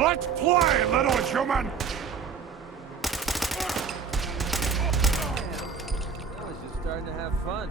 Let's play, little human! I was just starting to have fun.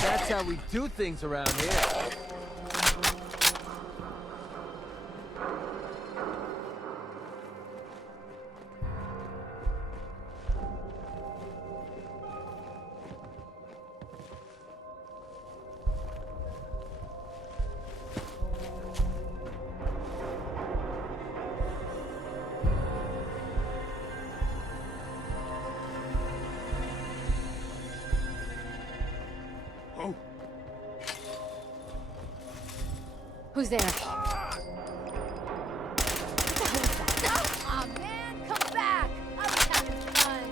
That's how we do things around here. Who's there? What the hell is that? Aw, man, come back! I was having fun.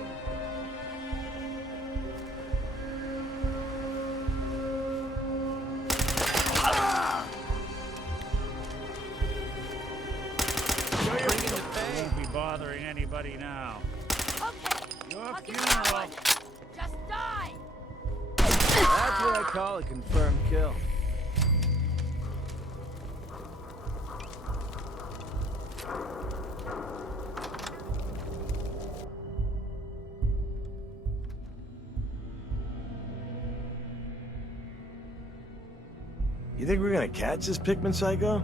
Won't be bothering anybody now. Okay, Your I'll get funeral. that one. Just die! That's what I call a confirmed kill. You think we're gonna catch this Pikmin psycho?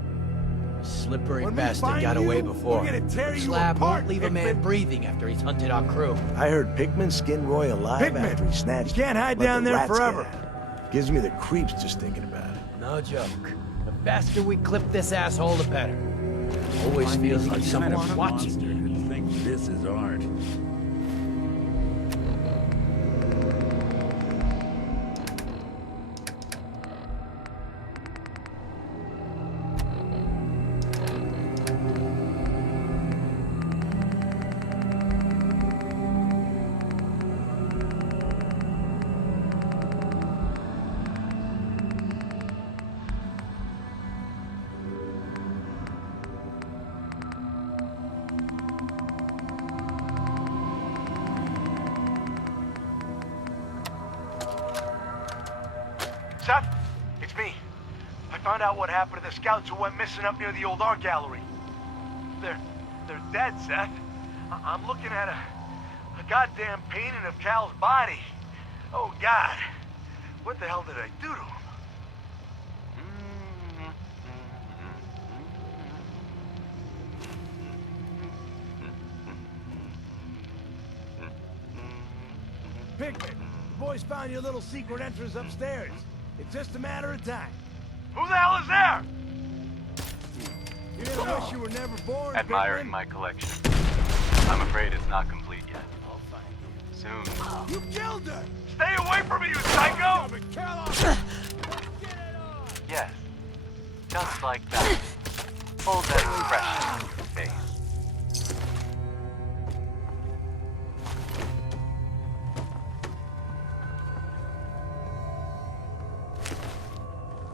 Slippery When we bastard find got you, away we're before. gonna tear The you slab apart, won't leave a man Pikmin. breathing after he's hunted our crew. I heard Pikmin skinned Roy alive Pikmin, after he snatched you can't him. hide Let down the there rats forever. get at him. Gives me the creeps just thinking about it. No joke. The faster we clip this asshole, the better. Always feels like someone's watching you. You think this is art? Seth, it's me. I found out what happened to the scouts who went missing up near the old art gallery. They're dead, Seth. I'm looking at a goddamn painting of Cal's body. Oh, God. What the hell did I do to him? Pikmin, the boys found your little secret entrance upstairs. It's just a matter of time. Who the hell is there? You're gonna wish you were never born, Admiring Pikmin. my collection. I'm afraid it's not complete yet. I'll find Soon. you. You killed her! Stay away from me, you psycho! Yes. Just like that. Hold that expression on your face.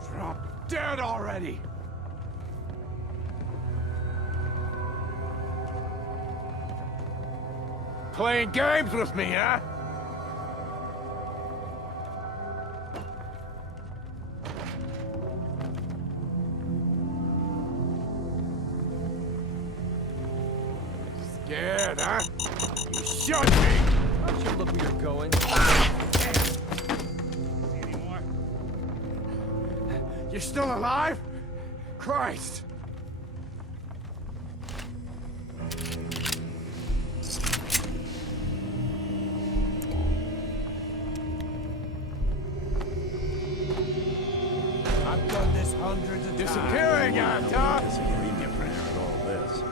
Drop dead already! Playing games with me, huh? Scared, huh? You should be! Don't you look where you're going? Any more? You're still alive? Christ! I've done this hundreds of times. Disappearing on top! Disagreement with all this.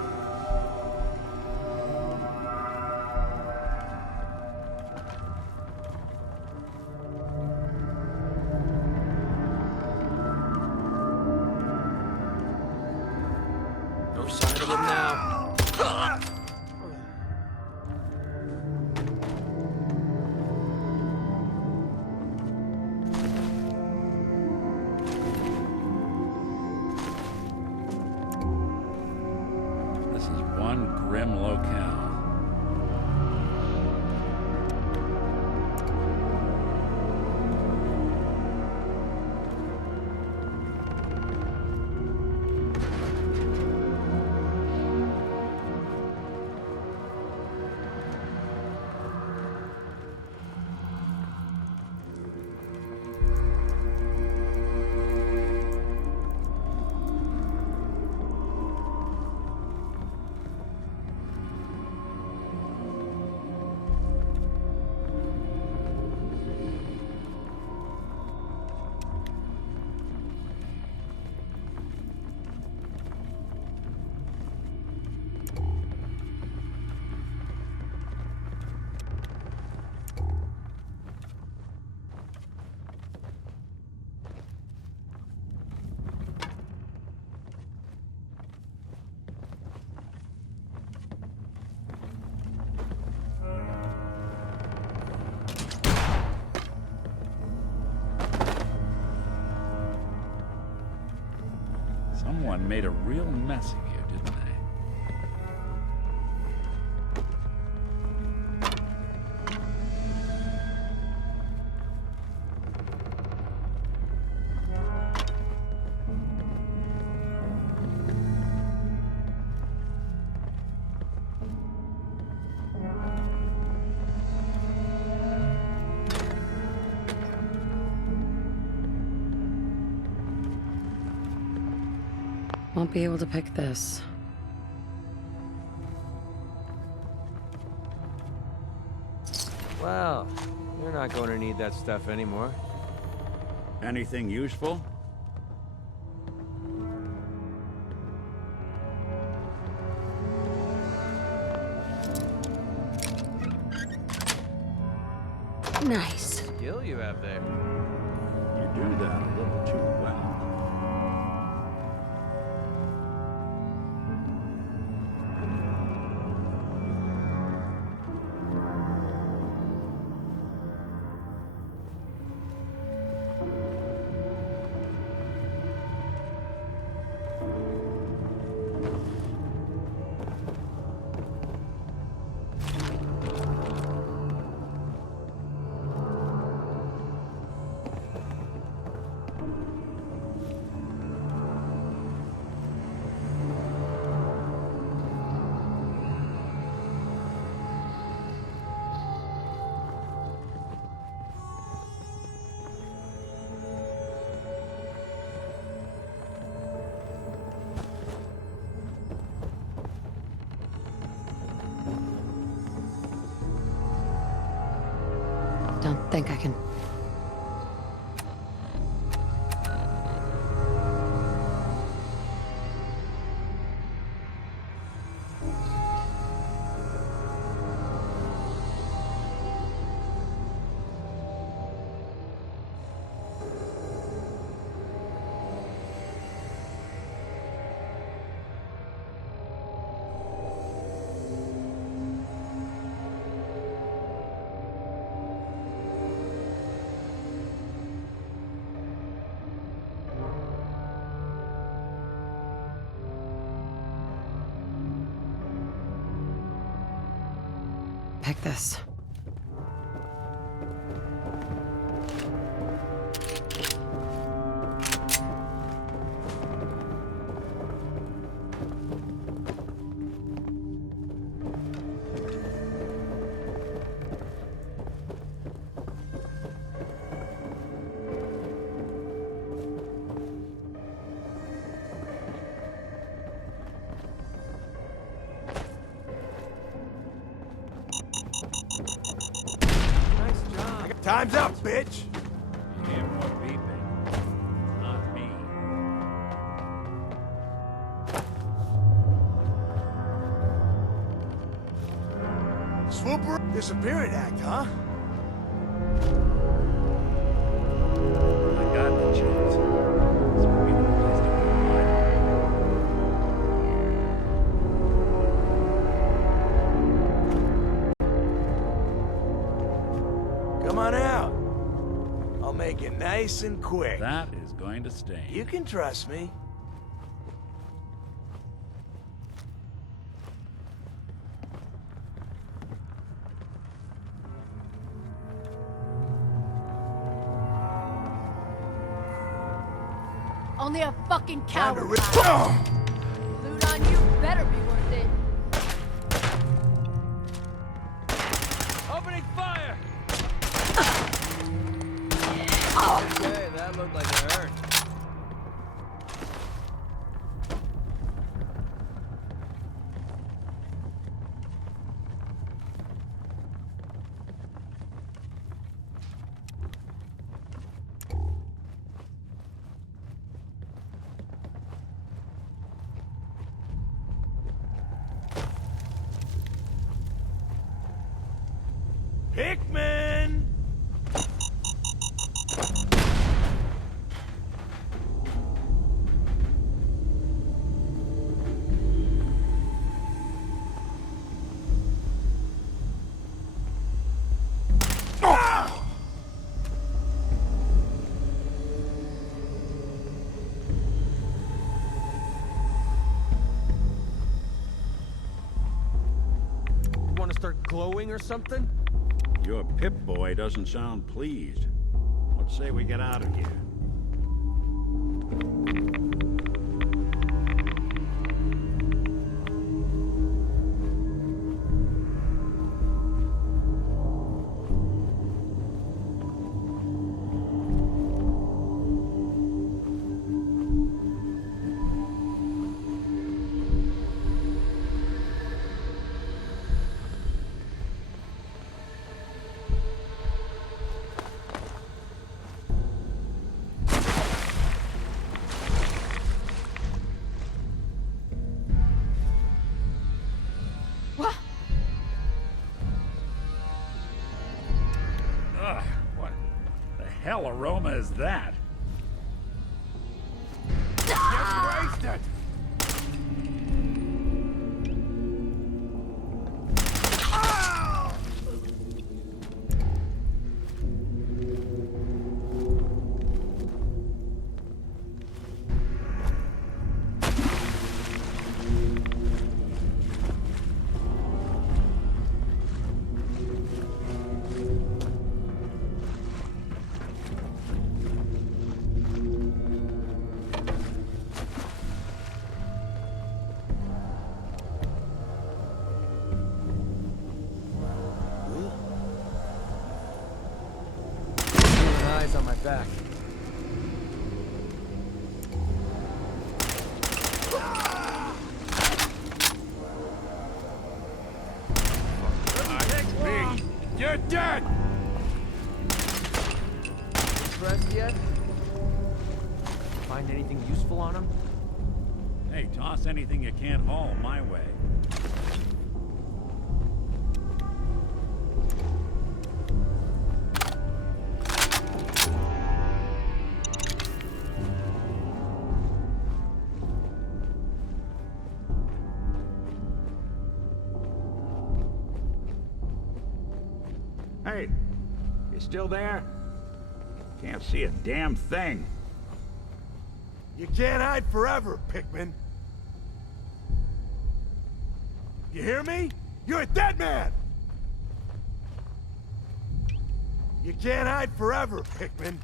Someone made a real mess of you, didn't they? Won't be able to pick this. Well, you're not going to need that stuff anymore. Anything useful? Nice. Skill you have there. You do that a little too well. Don't think I can. Pick this. Time's up, bitch! You hear more beeping. Not me. Swooper disappearing act, huh? I got the chance. This would be the place to put mine. Come on out. I'll make it nice and quick. That is going to sting. You can trust me. Only a fucking Time to coward. rip. Loot on you better be worth it. Opening fire! Okay, that looked like it hurt. Hickman! start glowing or something? Your Pip-Boy doesn't sound pleased. Let's say we get out of here. Ugh, what the hell aroma is that? Get wasted! Feeling eyes on my back. Me! You're dead! Impressed yet? Find anything useful on him? Hey, toss anything you can't haul my way. Hey, you still there? Can't see a damn thing. You can't hide forever, Pikmin. You hear me? You're a dead man! You can't hide forever, Pikmin.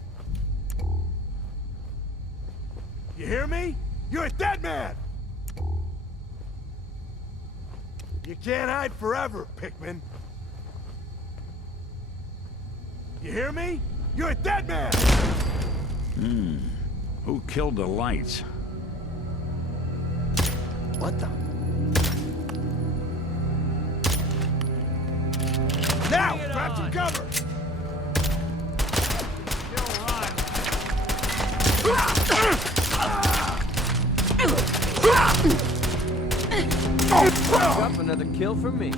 You hear me? You're a dead man! You can't hide forever, Pikmin. You hear me? You're a dead man! Who killed the lights? What the? Now! Grab some cover! Up another kill for me.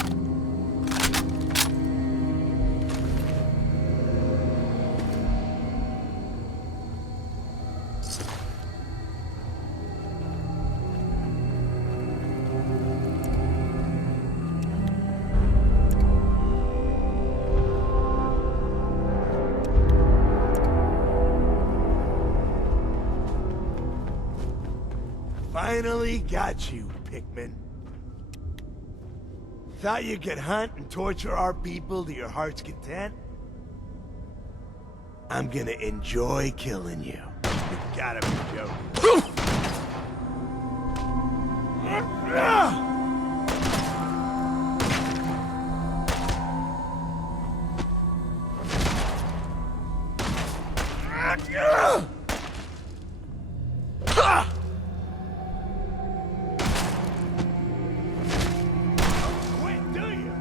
Finally got you, Pikmin. Thought you could hunt and torture our people to your heart's content? I'm gonna enjoy killing you. You gotta be joking. Quit, do you?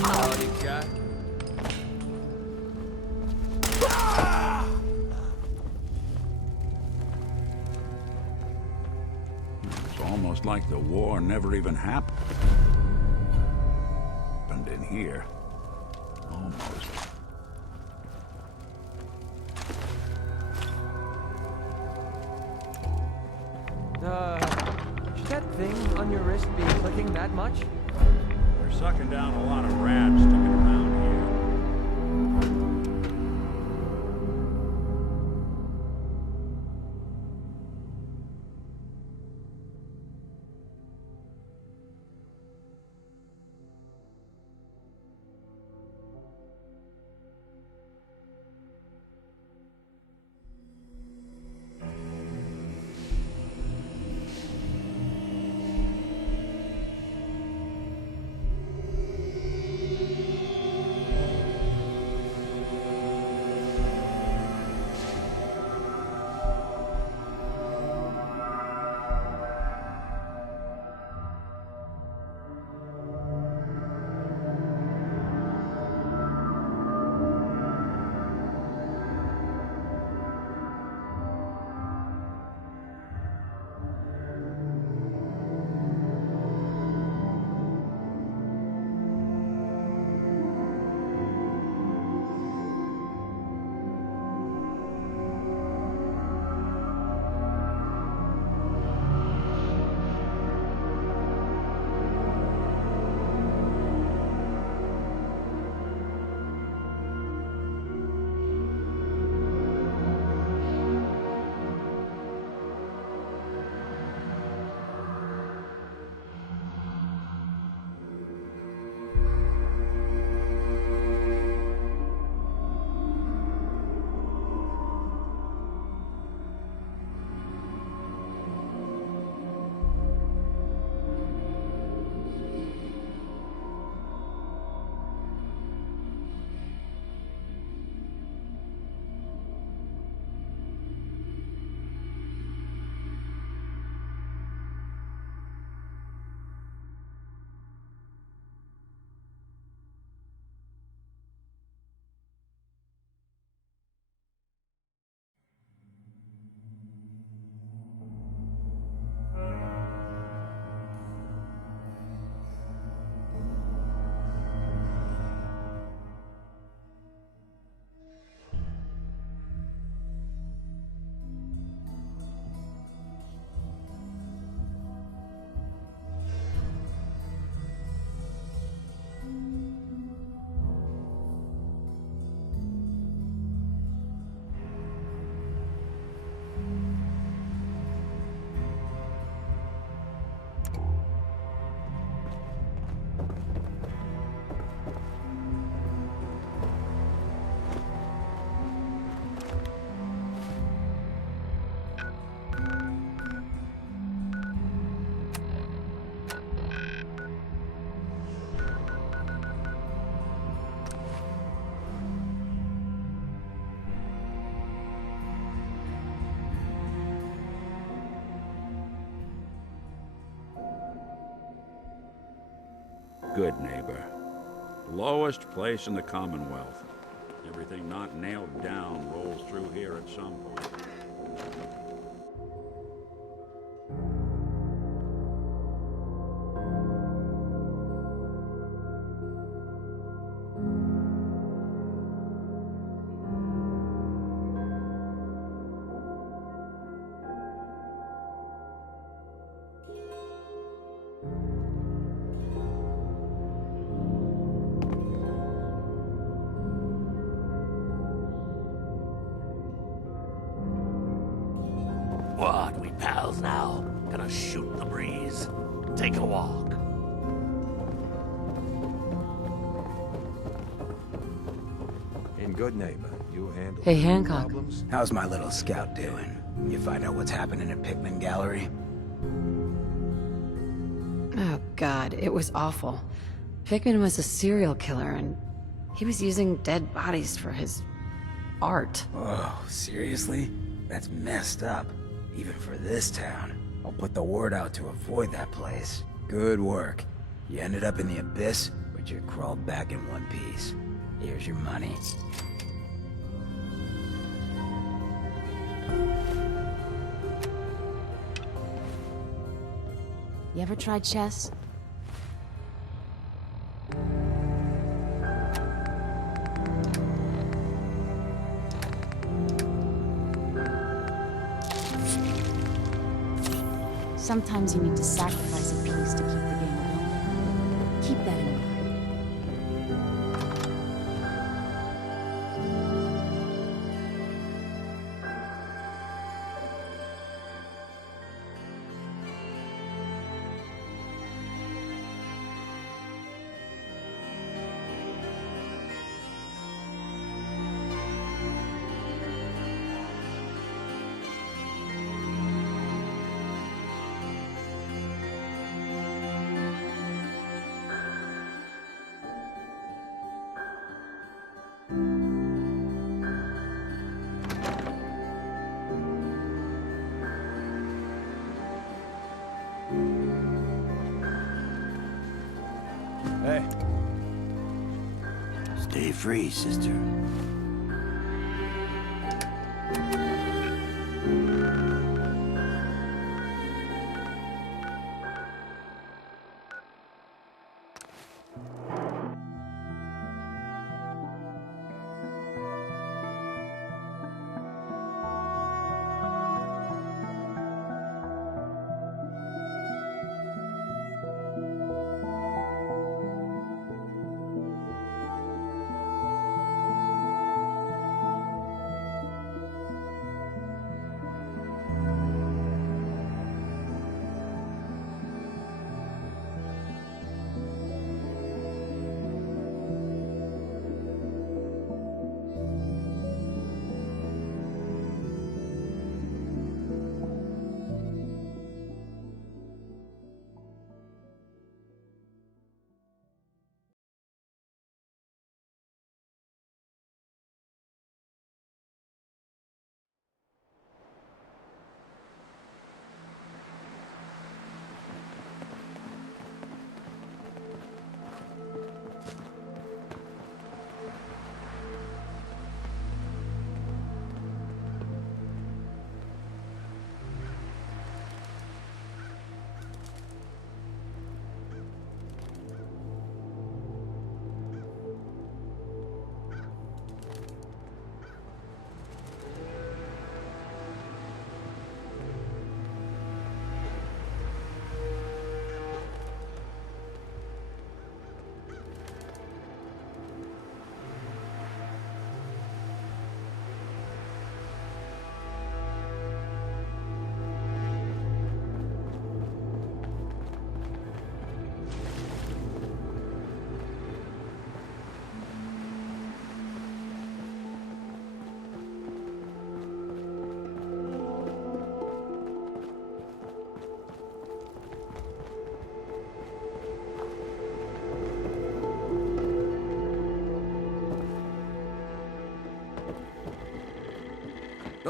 Howdy, guy. It's almost like the war never even happened in here. Almost. on your wrist be clicking that much? We're sucking down a lot of rats sticking around here. Good neighbor. Lowest place in the Commonwealth. Everything not nailed down rolls through here at some point. What, we pals now? Gonna shoot the breeze? Take a walk. In good neighbor, you handle Hey, Hancock. problems. How's my little scout doing? You find out what's happening at Pickman Gallery? Oh, God, it was awful. Pickman was a serial killer, and he was using dead bodies for his art. Oh, seriously? That's messed up. Even for this town. I'll put the word out to avoid that place. Good work. You ended up in the abyss, but you crawled back in one piece. Here's your money. You ever tried chess? Sometimes you need to sacrifice a piece to keep the game going. Keep that in mind. Hey. Stay free, sister.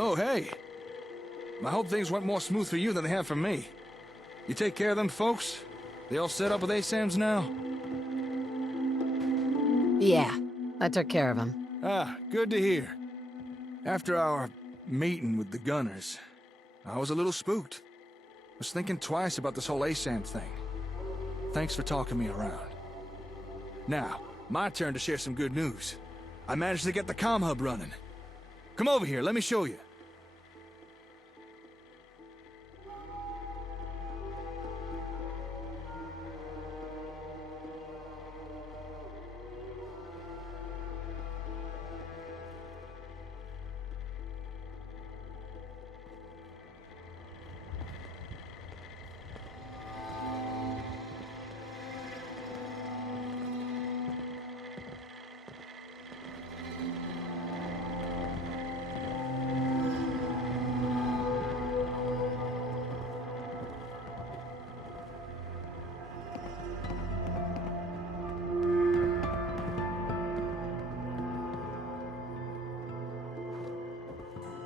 Oh, hey. I hope things went more smooth for you than they have for me. You take care of them folks? They all set up with ASAMs now? Yeah, I took care of him. Ah, good to hear. After our meeting with the gunners, I was a little spooked. Was thinking twice about this whole ASAM thing. Thanks for talking me around. Now, my turn to share some good news. I managed to get the comm hub running. Come over here, let me show you.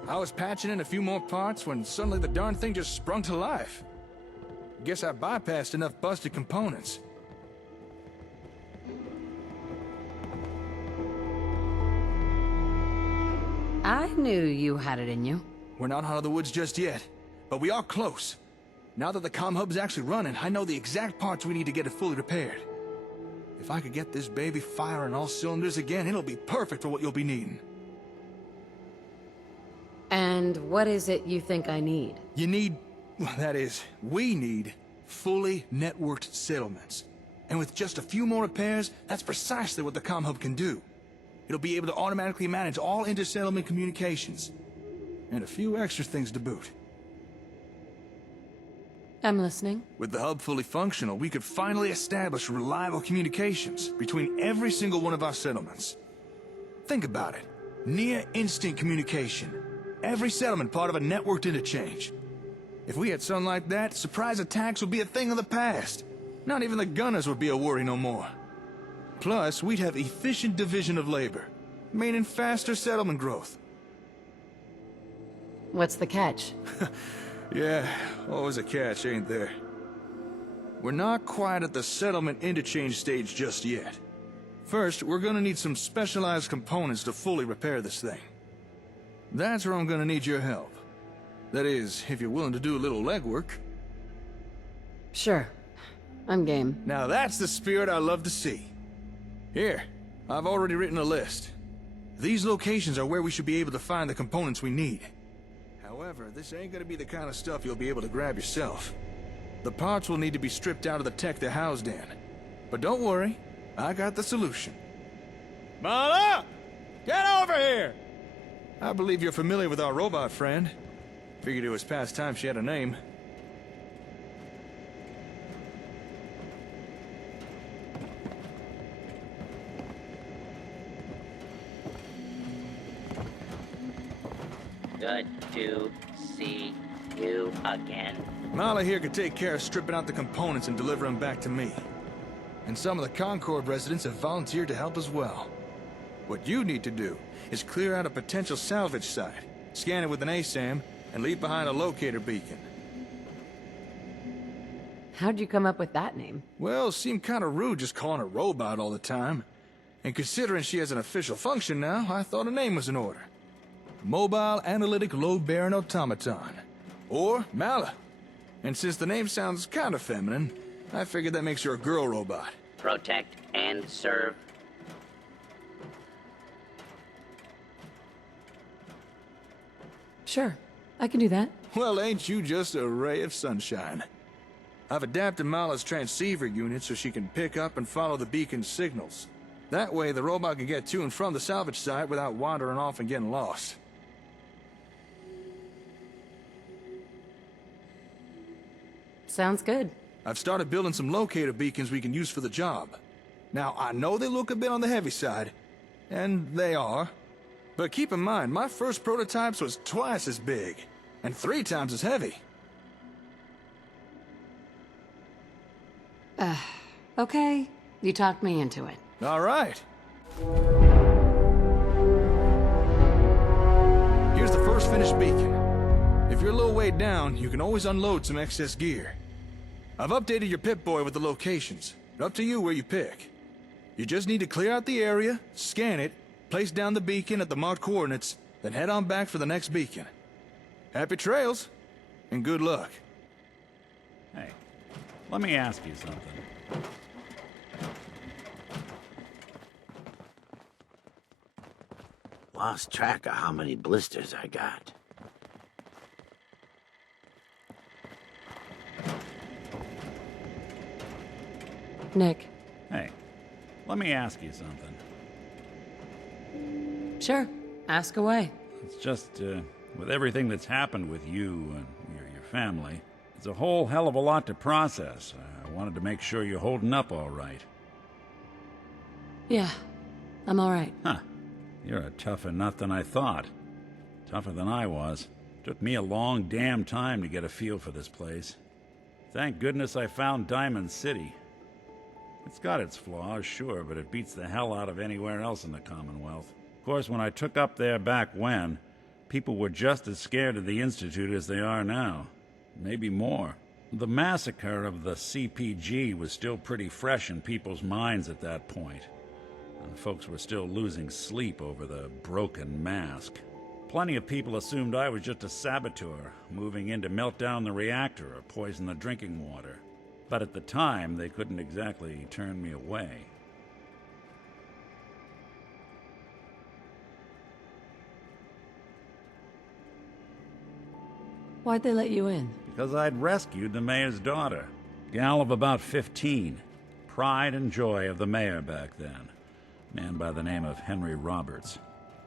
I was patching in a few more parts when suddenly the darn thing just sprung to life. Guess I bypassed enough busted components. I knew you had it in you. We're not out of the woods just yet, but we are close. Now that the comm hub's actually running, I know the exact parts we need to get it fully repaired. If I could get this baby firing all cylinders again, it'll be perfect for what you'll be needing. And what is it you think I need? You need Well, that is, we need fully networked settlements. And with just a few more repairs, that's precisely what the comm hub can do. It'll be able to automatically manage all inter-settlement communications. And a few extra things to boot. I'm listening. With the hub fully functional, we could finally establish reliable communications between every single one of our settlements. Think about it. Near instant communication. Every settlement part of a networked interchange. If we had something like that, surprise attacks would be a thing of the past. Not even the gunners would be a worry no more. Plus, we'd have efficient division of labor, meaning faster settlement growth. What's the catch? Yeah, always a catch, ain't there? We're not quite at the settlement interchange stage just yet. First, we're gonna need some specialized components to fully repair this thing. That's where I'm gonna need your help. That is, if you're willing to do a little legwork. Sure. I'm game. Now that's the spirit I love to see. Here, I've already written a list. These locations are where we should be able to find the components we need. However, this ain't gonna be the kind of stuff you'll be able to grab yourself. The parts will need to be stripped out of the tech they're housed in. But don't worry, I got the solution. Mala! Get over here! I believe you're familiar with our robot friend. Figured it was past time she had a name. Good to see you again. Mala here could take care of stripping out the components and deliver them back to me. And some of the Concord residents have volunteered to help as well. What you need to do is clear out a potential salvage site, scan it with an ASAM, and leave behind a locator beacon. How'd you come up with that name? Well, it seemed kind of rude just calling her robot all the time. And considering she has an official function now, I thought a name was in order. Mobile Analytic Load-Bearing Automaton. Or Mala. And since the name sounds kind of feminine, I figured that makes her a girl robot. Protect and serve. Sure. I can do that. Well, ain't you just a ray of sunshine? I've adapted Mala's transceiver unit so she can pick up and follow the beacon's signals. That way, the robot can get to and from the salvage site without wandering off and getting lost. Sounds good. I've started building some locator beacons we can use for the job. Now, I know they look a bit on the heavy side, and they are. But keep in mind, my first prototypes was twice as big, and 3 times as heavy. Okay. You talked me into it. All right. Here's the first finished beacon. If you're a little way down, you can always unload some excess gear. I've updated your Pip-Boy with the locations. Up to you where you pick. You just need to clear out the area, scan it, place down the beacon at the marked coordinates, then head on back for the next beacon. Happy trails, and good luck. Hey, let me ask you something. Lost track of how many blisters I got. Nick. Hey, let me ask you something. Sure. Ask away. It's just, with everything that's happened with you and your family, it's a whole hell of a lot to process. I wanted to make sure you're holding up all right. Yeah. I'm all right. Huh. You're a tougher nut than I thought. Tougher than I was. Took me a long damn time to get a feel for this place. Thank goodness I found Diamond City. It's got its flaws, sure, but it beats the hell out of anywhere else in the Commonwealth. Of course, when I took up there back when, people were just as scared of the Institute as they are now. Maybe more. The massacre of the CPG was still pretty fresh in people's minds at that point. And folks were still losing sleep over the broken mask. Plenty of people assumed I was just a saboteur, moving in to melt down the reactor or poison the drinking water. But at the time, they couldn't exactly turn me away. Why'd they let you in? because I'd rescued the mayor's daughter, gal of about 15, pride and joy of the mayor back then, a man by the name of Henry Roberts.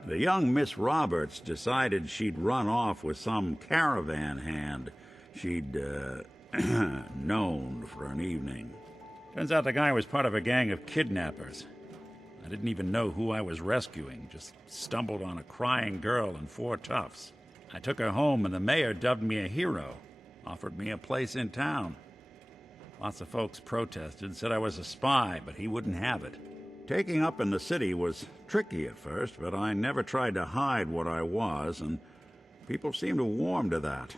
The young Miss Roberts decided she'd run off with some caravan hand she'd known for an evening. Turns out the guy was part of a gang of kidnappers. I didn't even know who I was rescuing, just stumbled on a crying girl and 4 toughs. I took her home and the mayor dubbed me a hero, offered me a place in town. Lots of folks protested, said I was a spy, but he wouldn't have it. Taking up in the city was tricky at first, but I never tried to hide what I was, and people seemed to warm to that.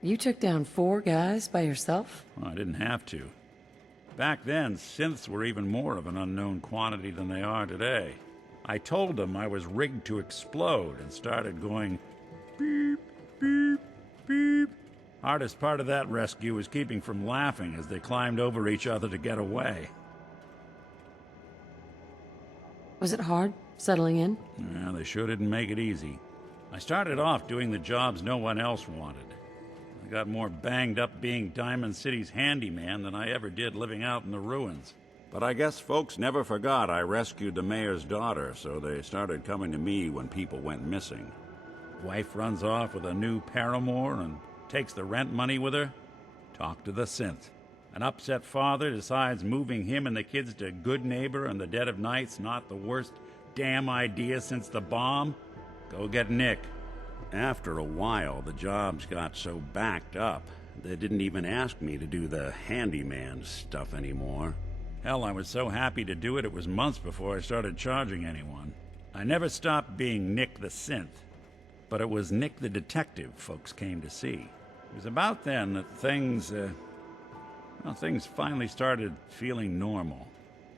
You took down 4 guys by yourself? Well, I didn't have to. Back then, synths were even more of an unknown quantity than they are today. I told them I was rigged to explode and started going beep, beep, beep. Hardest part of that rescue was keeping from laughing as they climbed over each other to get away. Was it hard, settling in? Yeah, they sure didn't make it easy. I started off doing the jobs no one else wanted. I got more banged up being Diamond City's handyman than I ever did living out in the ruins. But I guess folks never forgot I rescued the mayor's daughter, so they started coming to me when people went missing. Wife runs off with a new paramour and takes the rent money with her. Talk to the synth. An upset father decides moving him and the kids to Good Neighbor in the dead of night's not the worst damn idea since the bomb. Go get Nick. After a while, the jobs got so backed up, they didn't even ask me to do the handyman stuff anymore. Hell, I was so happy to do it, it was months before I started charging anyone. I never stopped being Nick the Synth, but it was Nick the Detective folks came to see. It was about then that things finally started feeling normal.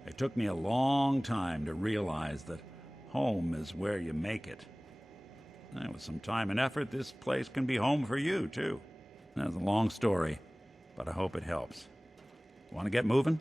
It took me a long time to realize that home is where you make it. And with some time and effort, this place can be home for you, too. That's a long story, but I hope it helps. Want to get moving?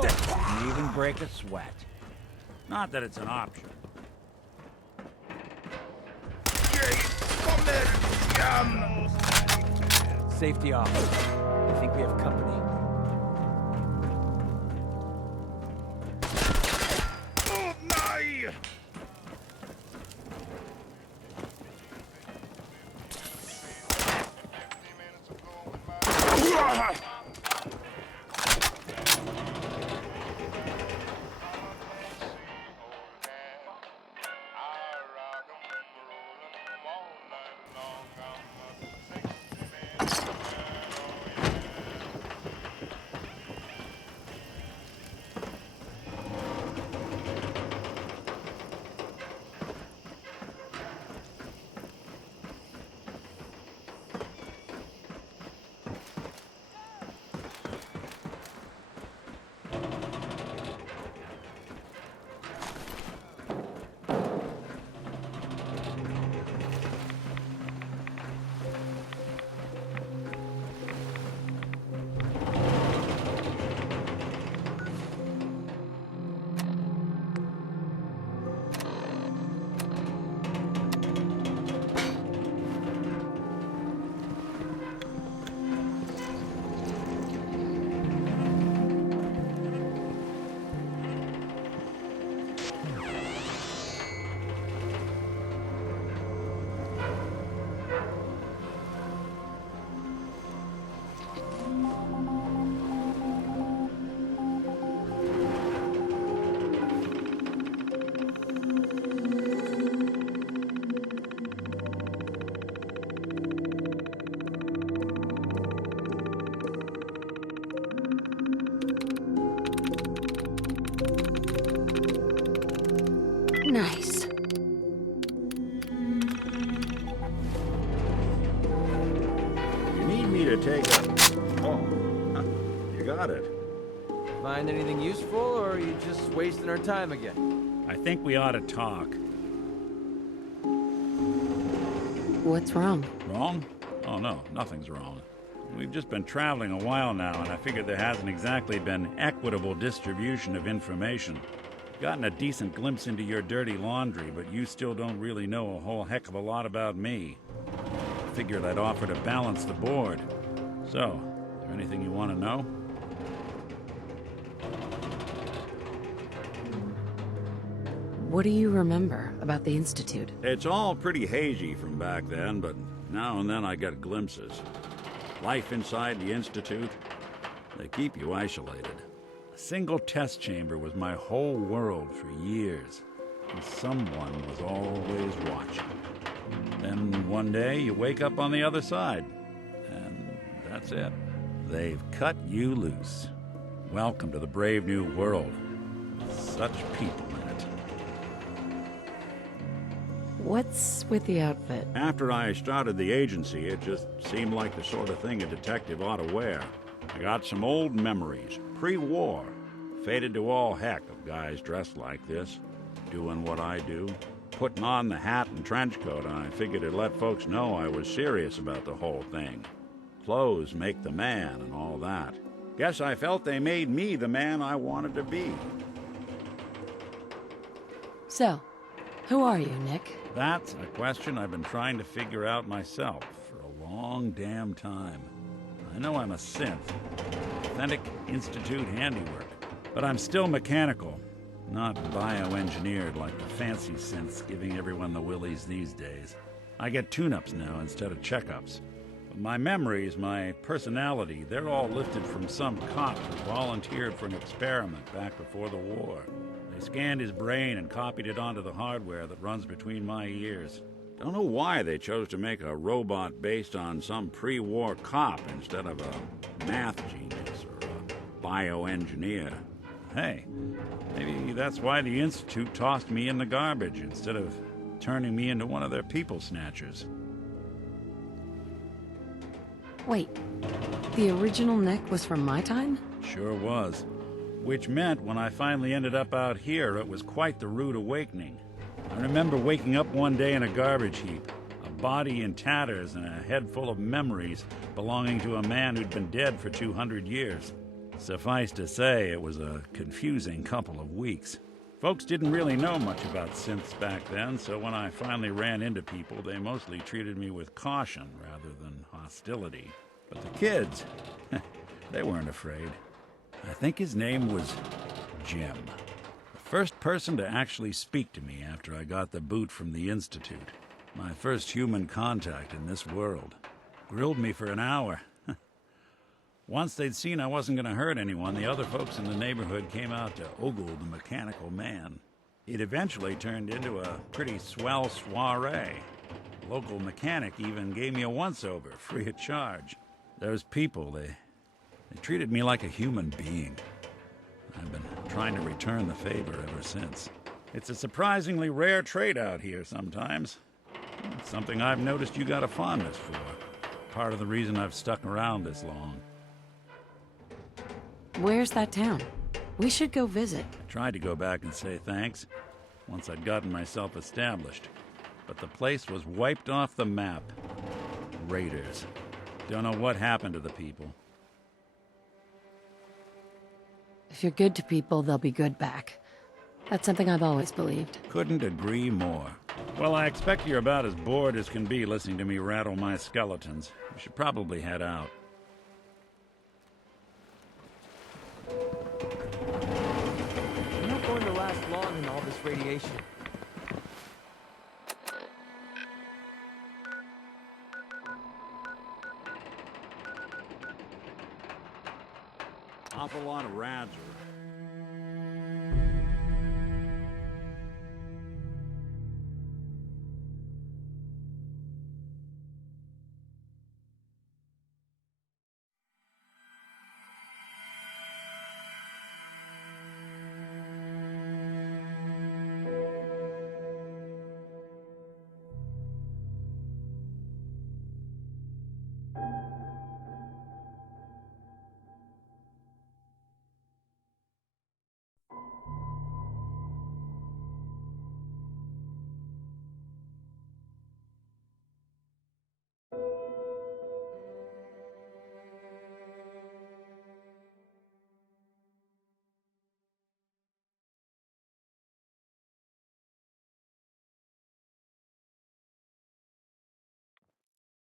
Didn't even break a sweat. Not that it's an option. Safety off. I think we have company. Nice. You need me to take a... Oh, you got it. Find anything useful, or are you just wasting our time again? I think we ought to talk. What's wrong? Wrong? Oh, no, nothing's wrong. We've just been traveling a while now, and I figured there hasn't exactly been equitable distribution of information. Gotten a decent glimpse into your dirty laundry, but you still don't really know a whole heck of a lot about me. Figured I'd offer to balance the board. So, is there anything you want to know? What do you remember about the Institute? It's all pretty hazy from back then, but now and then I get glimpses. Life inside the Institute, they keep you isolated. A single test chamber was my whole world for years, and someone was always watching. Then one day you wake up on the other side, and that's it. They've cut you loose. Welcome to the brave new world. Such people in it. What's with the outfit? After I started the agency, it just seemed like the sort of thing a detective ought to wear. I got some old memories, pre-war. Faded to all heck of guys dressed like this, doing what I do. Putting on the hat and trench coat, and I figured it'd let folks know I was serious about the whole thing. Clothes make the man and all that. Guess I felt they made me the man I wanted to be. So, who are you, Nick? That's a question I've been trying to figure out myself for a long damn time. I know I'm a synth, authentic Institute handiwork, but I'm still mechanical, not bioengineered like the fancy synths giving everyone the willies these days. I get tune-ups now instead of checkups. But my memories, my personality, they're all lifted from some cop who volunteered for an experiment back before the war. They scanned his brain and copied it onto the hardware that runs between my ears. Don't know why they chose to make a robot based on some pre-war cop instead of a math genius or a bioengineer. Hey, maybe that's why the Institute tossed me in the garbage instead of turning me into one of their people snatchers. Wait, the original Nick was from my time? Sure was. Which meant when I finally ended up out here, it was quite the rude awakening. I remember waking up one day in a garbage heap, a body in tatters and a head full of memories belonging to a man who'd been dead for 200 years. Suffice to say, it was a confusing couple of weeks. Folks didn't really know much about synths back then, so when I finally ran into people, they mostly treated me with caution rather than hostility. But the kids, they weren't afraid. I think his name was Jim. The first person to actually speak to me after I got the boot from the Institute. My first human contact in this world. Grilled me for an hour. Once they'd seen I wasn't going to hurt anyone, the other folks in the neighborhood came out to ogle the mechanical man. It eventually turned into a pretty swell soiree. The local mechanic even gave me a once-over, free of charge. Those people, they treated me like a human being. I've been trying to return the favor ever since. It's a surprisingly rare trait out here sometimes. It's something I've noticed you got a fondness for. Part of the reason I've stuck around this long. Where's that town? We should go visit. I tried to go back and say thanks once I'd gotten myself established, but the place was wiped off the map. Raiders. Don't know what happened to the people. If you're good to people, they'll be good back. That's something I've always believed. Couldn't agree more. Well, I expect you're about as bored as can be listening to me rattle my skeletons. We should probably head out. We're not going to last long in all this radiation. Awful lot of rads.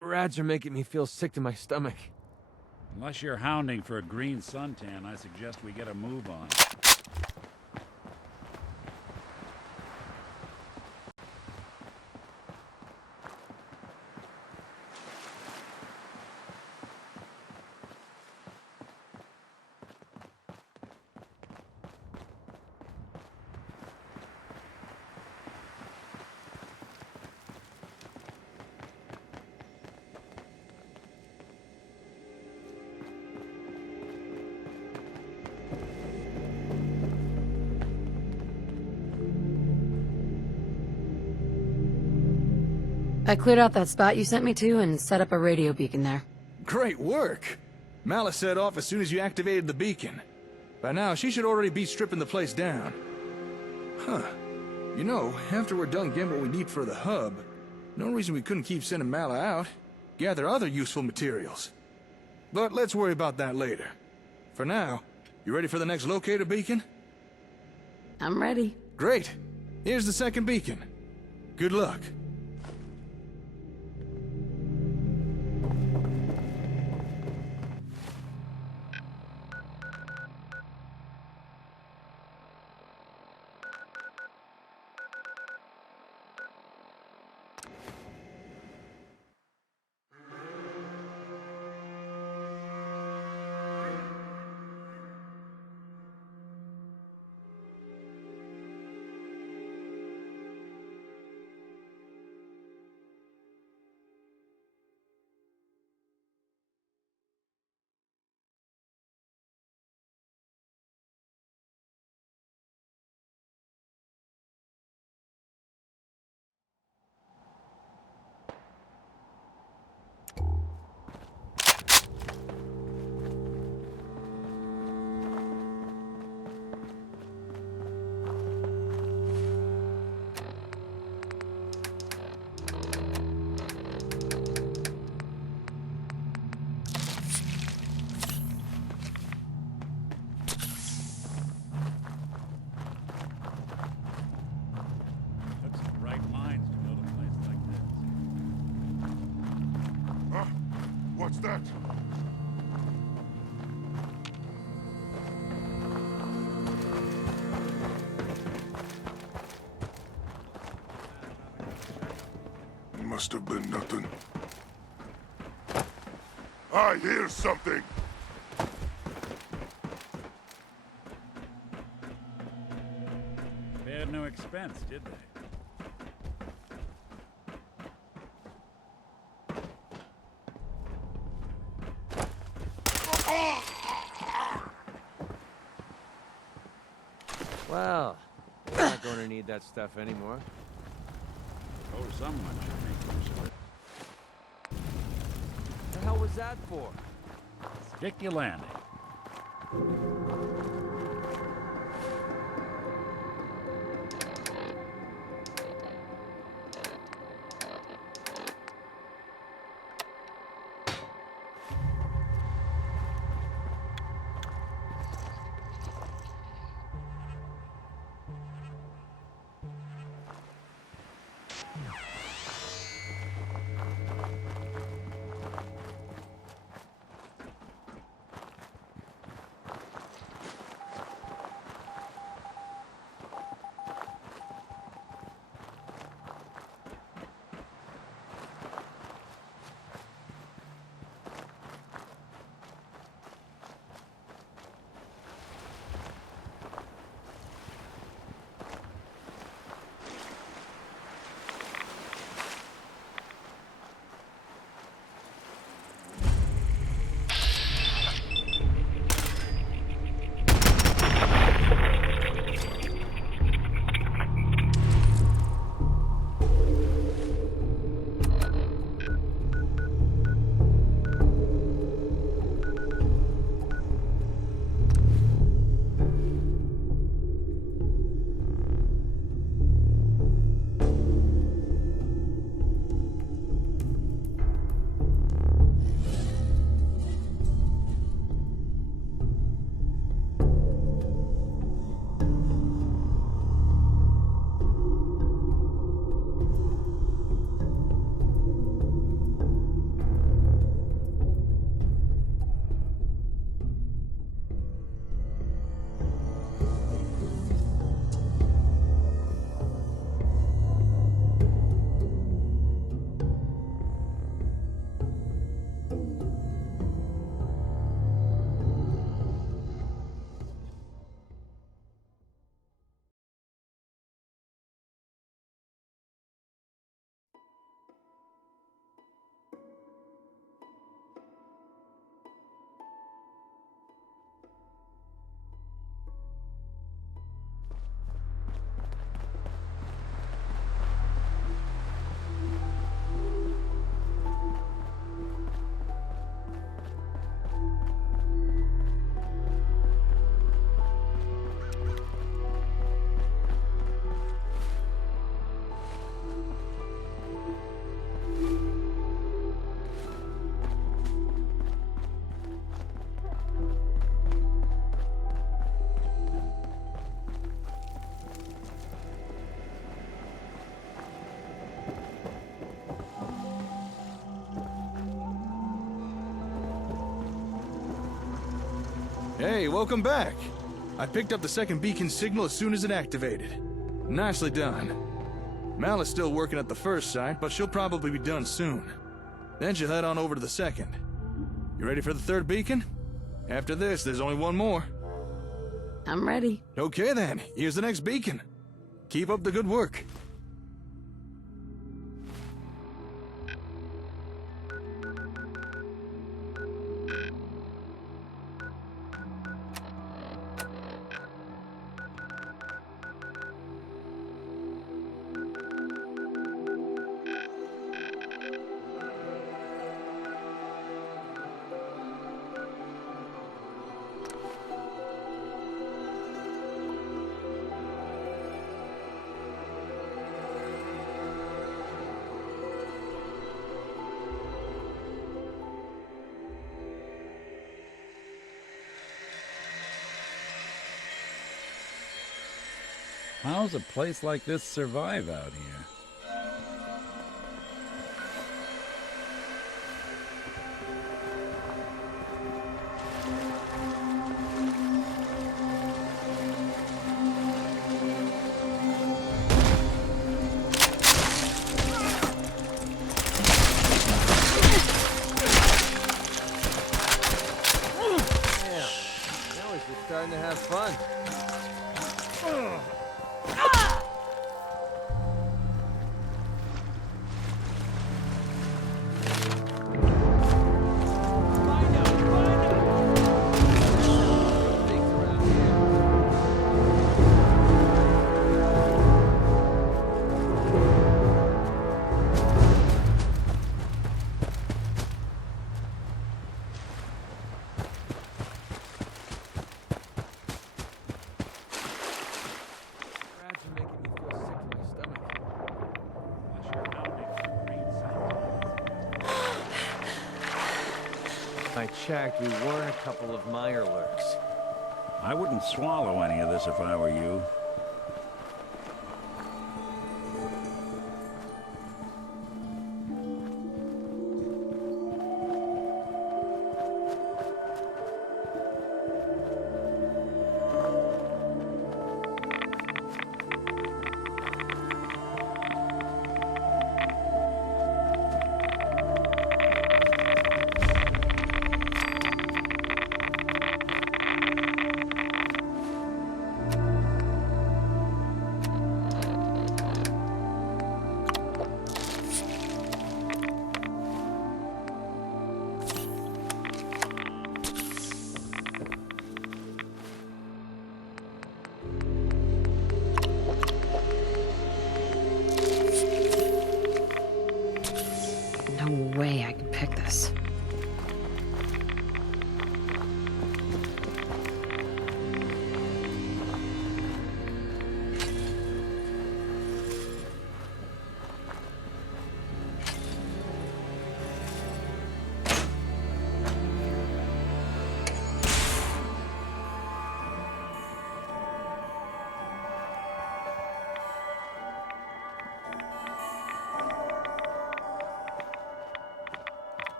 Rads are making me feel sick to my stomach. Unless you're hounding for a green suntan, I suggest we get a move on. I cleared out that spot you sent me to and set up a radio beacon there. Great work! Malice set off as soon as you activated the beacon. By now, she should already be stripping the place down. Huh. You know, after we're done getting what we need for the hub, no reason we couldn't keep sending Mala out, gather other useful materials. But let's worry about that later. For now, you ready for the next locator beacon? I'm ready. Great. Here's the second beacon. Good luck. What's that? Must have been nothing. I hear something! They had no expense, did they? Well, we're not going to need that stuff anymore. Oh, someone should make use of it. What the hell was that for? Sticky landing. Hey, welcome back. I picked up the second beacon signal as soon as it activated. Nicely done. Mal is still working at the first site, but she'll probably be done soon. Then she'll head on over to the second. You ready for the third beacon? After this, there's only one more. I'm ready. Okay then, here's the next beacon. Keep up the good work. How's a place like this survive out here? I checked, we weren't a couple of minor lurks. I wouldn't swallow any of this if I were you. No way I can pick this.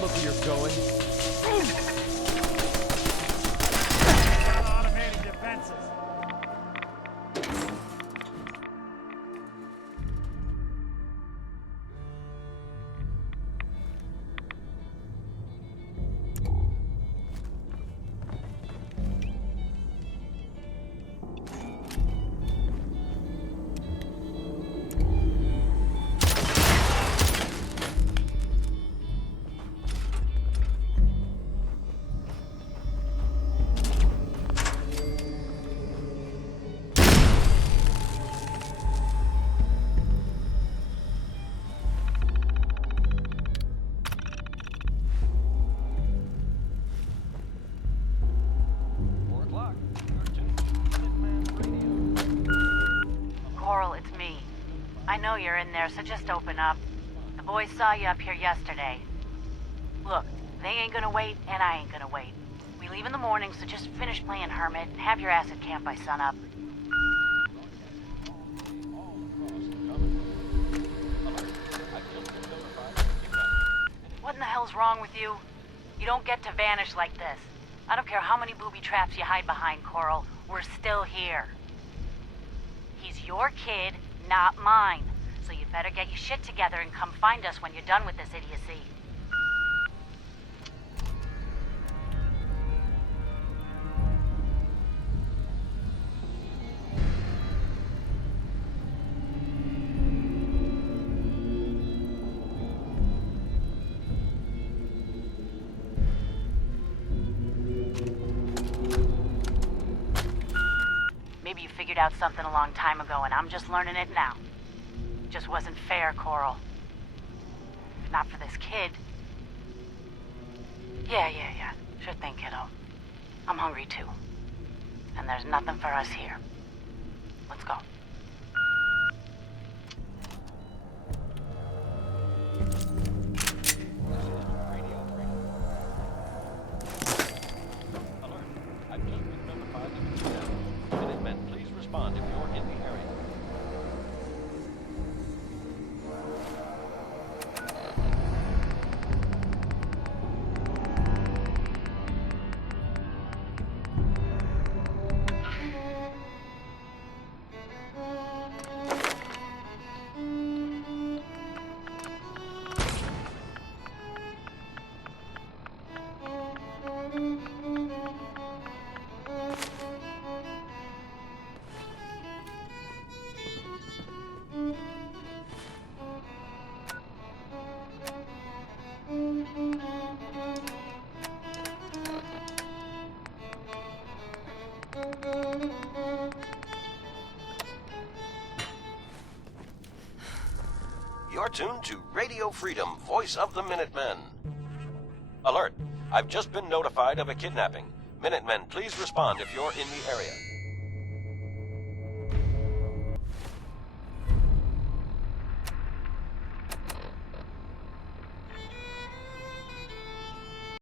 Look where you're going. Automatic defenses. Coral, it's me. I know you're in there, so just open up. The boys saw you up here yesterday. Look, they ain't gonna wait, and I ain't gonna wait. We leave in the morning, so just finish playing Hermit and have your ass at camp by sunup. What in the hell's wrong with you? You don't get to vanish like this. I don't care how many booby traps you hide behind, Coral. We're still here. He's your kid, not mine. So you better get your shit together and come find us when you're done with this idiocy. Maybe you figured out something a long time ago and I'm just learning it now. Just wasn't fair, Coral. If not for this kid. Yeah. Sure thing, kiddo. I'm hungry too. And there's nothing for us here. Let's go. You're tuned to Radio Freedom, voice of the Minutemen. Alert! I've just been notified of a kidnapping. Minutemen, please respond if you're in the area.